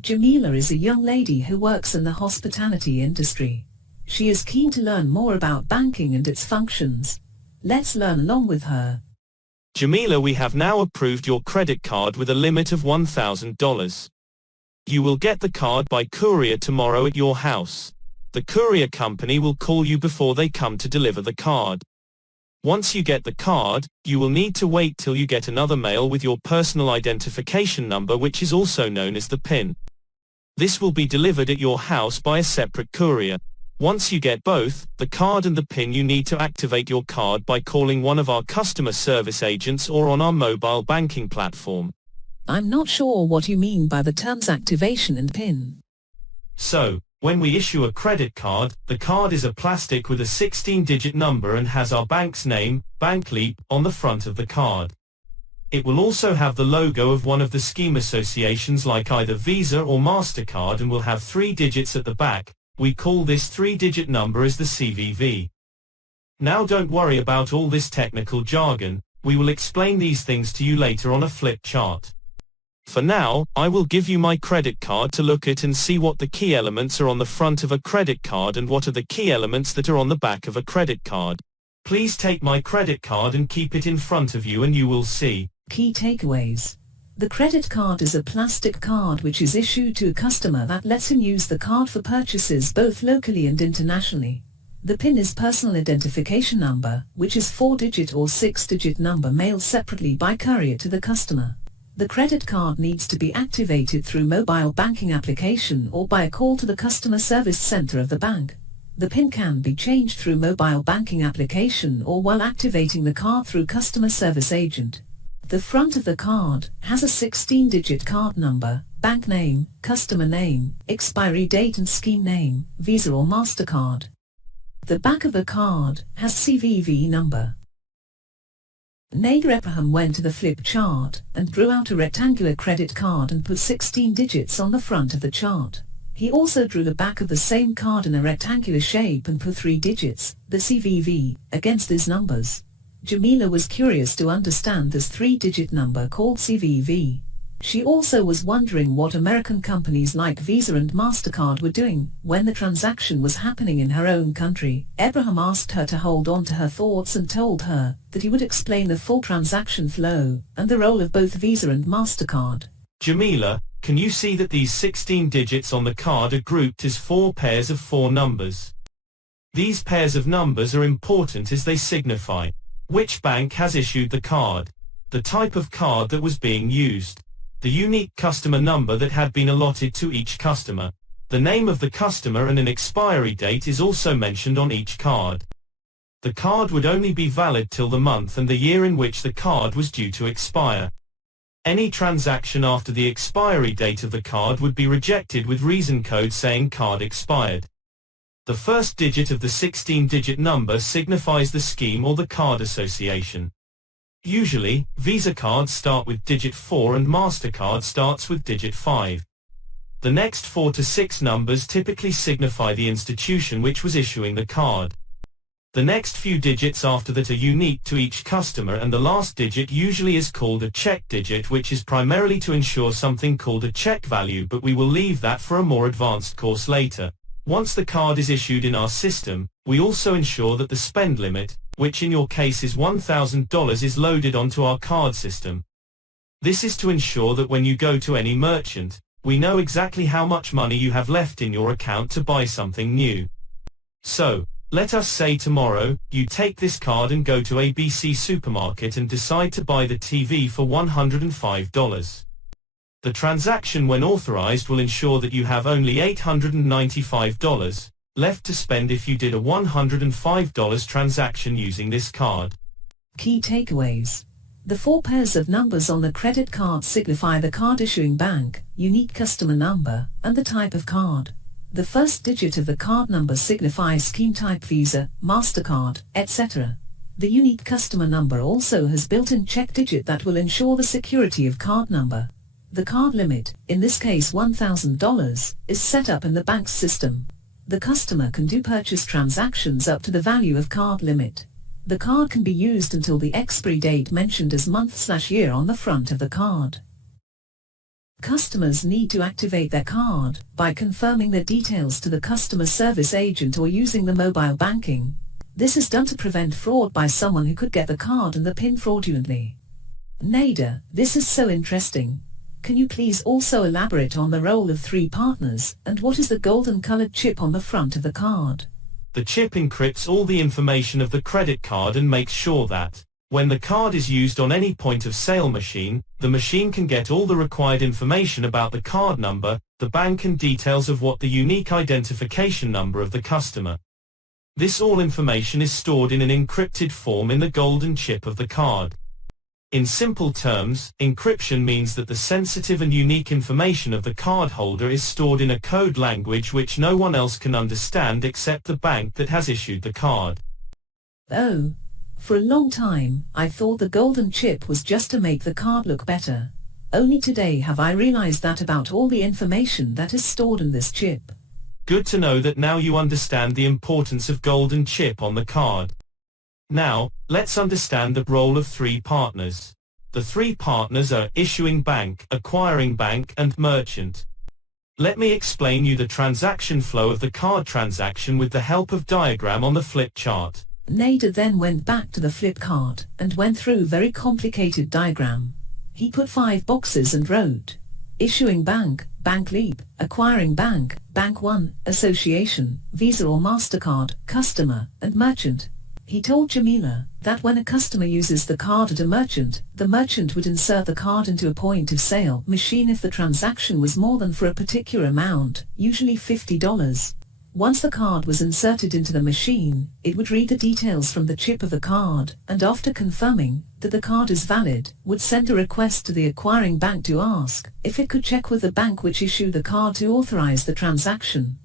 Jamila is a young lady who works in the hospitality industry. She is keen to learn more about banking and its functions. Let's learn along with her. Jamila, we have now approved your credit card with a limit of $1,000. You will get the card by courier tomorrow at your house. The courier company will call you before they come to deliver the card. Once you get the card, you will need to wait till you get another mail with your personal identification number, which is also known as the PIN. This will be delivered at your house by a separate courier. Once you get both, the card and the PIN, you need to activate your card by calling one of our customer service agents or on our mobile banking platform. I'm not sure what you mean by the terms activation and PIN. So, when we issue a credit card, the card is a plastic with a 16-digit number and has our bank's name, BankLeap, on the front of the card. It will also have the logo of one of the scheme associations like either Visa or MasterCard and will have 3 digits at the back. We call this 3-digit number as the CVV. Now don't worry about all this technical jargon, we will explain these things to you later on a flip chart. For now, I will give you my credit card to look at and see what the key elements are on the front of a credit card and what are the key elements that are on the back of a credit card. Please take my credit card and keep it in front of you and you will see. Key takeaways. The credit card is a plastic card which is issued to a customer that lets him use the card for purchases both locally and internationally. The PIN is personal identification number, which is 4-digit or 6-digit number mailed separately by courier to the customer. The credit card needs to be activated through mobile banking application or by a call to the customer service center of the bank. The PIN can be changed through mobile banking application or while activating the card through customer service agent. The front of the card has a 16-digit card number, bank name, customer name, expiry date and scheme name, Visa or MasterCard. The back of the card has CVV number. Nader Abraham went to the flip chart and drew out a rectangular credit card and put 16 digits on the front of the chart. He also drew the back of the same card in a rectangular shape and put 3 digits, the CVV, against these numbers. Jamila was curious to understand this 3-digit number called CVV. She also was wondering what American companies like Visa and MasterCard were doing when the transaction was happening in her own country. Abraham asked her to hold on to her thoughts and told her that he would explain the full transaction flow and the role of both Visa and MasterCard. Jamila, can you see that these 16 digits on the card are grouped as 4 pairs of 4 numbers? These pairs of numbers are important as they signify which bank has issued the card, the type of card that was being used, the unique customer number that had been allotted to each customer. The name of the customer and an expiry date is also mentioned on each card. The card would only be valid till the month and the year in which the card was due to expire. Any transaction after the expiry date of the card would be rejected with reason code saying card expired. The first digit of the 16-digit number signifies the scheme or the card association. Usually, Visa cards start with digit 4 and MasterCard starts with digit 5. The next 4 to 6 numbers typically signify the institution which was issuing the card. The next few digits after that are unique to each customer, and the last digit usually is called a check digit, which is primarily to ensure something called a check value, but we will leave that for a more advanced course later. Once the card is issued in our system, we also ensure that the spend limit, which in your case is $1,000, is loaded onto our card system. This is to ensure that when you go to any merchant, we know exactly how much money you have left in your account to buy something new. So, let us say tomorrow, you take this card and go to ABC Supermarket and decide to buy the TV for $105. The transaction, when authorized, will ensure that you have only $895 left to spend if you did a $105 transaction using this card. Key takeaways. The 4 pairs of numbers on the credit card signify the card issuing bank, unique customer number, and the type of card. The first digit of the card number signifies scheme type Visa, MasterCard, etc. The unique customer number also has built-in check digit that will ensure the security of card number. The card limit, in this case $1,000, is set up in the bank's system. The customer can do purchase transactions up to the value of card limit. The card can be used until the expiry date mentioned as month/year on the front of the card. Customers need to activate their card by confirming their details to the customer service agent or using the mobile banking. This is done to prevent fraud by someone who could get the card and the PIN fraudulently. Nader, this is so interesting. Can you please also elaborate on the role of 3 partners and what is the golden colored chip on the front of the card? The chip encrypts all the information of the credit card and makes sure that, when the card is used on any point of sale machine, the machine can get all the required information about the card number, the bank and details of what the unique identification number of the customer. This all information is stored in an encrypted form in the golden chip of the card. In simple terms, encryption means that the sensitive and unique information of the cardholder is stored in a code language which no one else can understand except the bank that has issued the card. Oh. For a long time, I thought the golden chip was just to make the card look better. Only today have I realized that about all the information that is stored in this chip. Good to know that now you understand the importance of golden chip on the card. Now, let's understand the role of 3 partners. The 3 partners are issuing bank, acquiring bank, and merchant. Let me explain you the transaction flow of the card transaction with the help of diagram on the flip chart. Nader then went back to the flip chart and went through very complicated diagram. He put 5 boxes and wrote, issuing bank, Bank Leap, acquiring bank, Bank One, association, Visa or MasterCard, customer, and merchant. He told Jamila that when a customer uses the card at a merchant, the merchant would insert the card into a point of sale machine if the transaction was more than for a particular amount, usually $50. Once the card was inserted into the machine, it would read the details from the chip of the card, and after confirming that the card is valid, would send a request to the acquiring bank to ask if it could check with the bank which issued the card to authorize the transaction.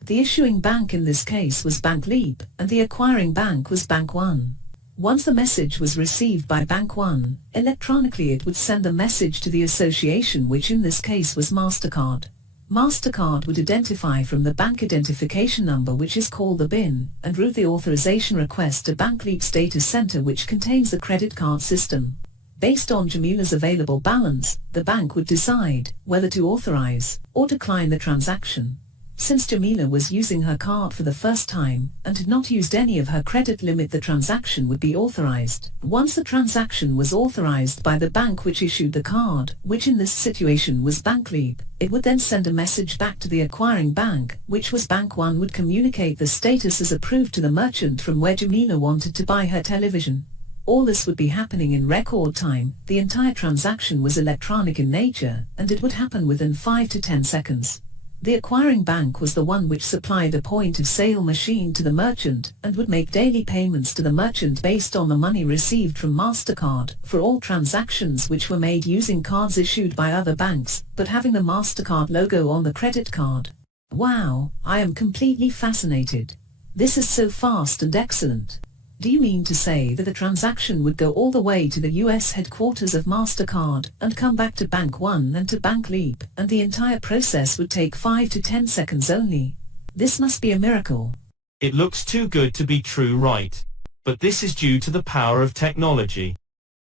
The issuing bank in this case was Bank Leap, and the acquiring bank was Bank One. Once the message was received by Bank One, electronically it would send the message to the association, which in this case was MasterCard. MasterCard would identify from the bank identification number, which is called the BIN, and route the authorization request to Bank Leap's data center, which contains the credit card system. Based on Jamila's available balance, the bank would decide whether to authorize or decline the transaction. Since Jamila was using her card for the first time and had not used any of her credit limit, the transaction would be authorized. Once the transaction was authorized by the bank which issued the card, which in this situation was Bank Leap, it would then send a message back to the acquiring bank, which was Bank One, would communicate the status as approved to the merchant from where Jamila wanted to buy her television. All this would be happening in record time. The entire transaction was electronic in nature, and it would happen within 5 to 10 seconds. The acquiring bank was the one which supplied a point-of-sale machine to the merchant and would make daily payments to the merchant based on the money received from MasterCard for all transactions which were made using cards issued by other banks, but having the MasterCard logo on the credit card. Wow, I am completely fascinated. This is so fast and excellent. Do you mean to say that the transaction would go all the way to the US headquarters of MasterCard and come back to Bank One and to Bank Leap, and the entire process would take 5 to 10 seconds only? This must be a miracle. It looks too good to be true, right? But this is due to the power of technology.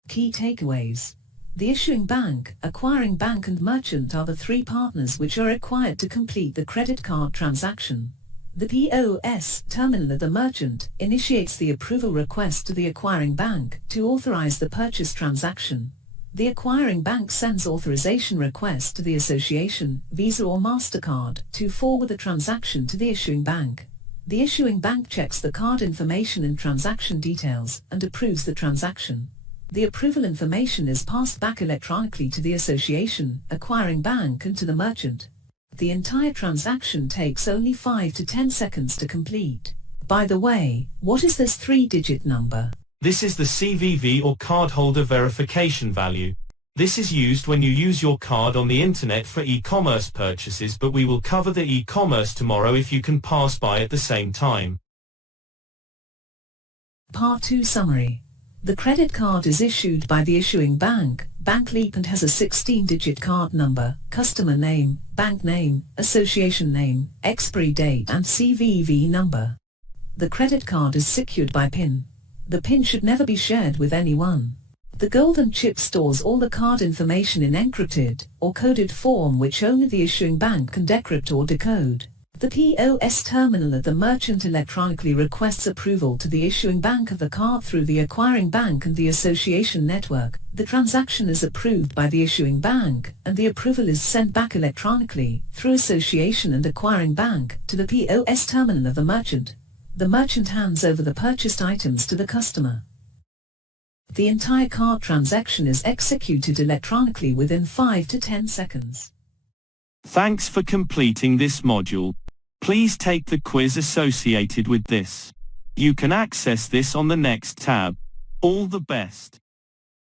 Key takeaways. The issuing bank, acquiring bank and merchant are the 3 partners which are required to complete the credit card transaction. The POS terminal at the merchant initiates the approval request to the acquiring bank to authorize the purchase transaction. The acquiring bank sends authorization request to the association, Visa or MasterCard, to forward the transaction to the issuing bank. The issuing bank checks the card information and transaction details and approves the transaction. The approval information is passed back electronically to the association, acquiring bank, and to the merchant. The entire transaction takes only 5 to 10 seconds to complete. By the way, what is this 3-digit number? This is the CVV or cardholder verification value. This is used when you use your card on the internet for e-commerce purchases, but we will cover the e-commerce tomorrow if you can pass by at the same time. Part 2 Summary. The credit card is issued by the issuing bank, Bank Leap, and has a 16-digit card number, customer name, bank name, association name, expiry date and CVV number. The credit card is secured by PIN. The PIN should never be shared with anyone. The golden chip stores all the card information in encrypted or coded form which only the issuing bank can decrypt or decode. The POS terminal at the merchant electronically requests approval to the issuing bank of the card through the acquiring bank and the association network. The transaction is approved by the issuing bank, and the approval is sent back electronically, through association and acquiring bank, to the POS terminal of the merchant. The merchant hands over the purchased items to the customer. The entire card transaction is executed electronically within 5 to 10 seconds. Thanks for completing this module. Please take the quiz associated with this. You can access this on the next tab. All the best.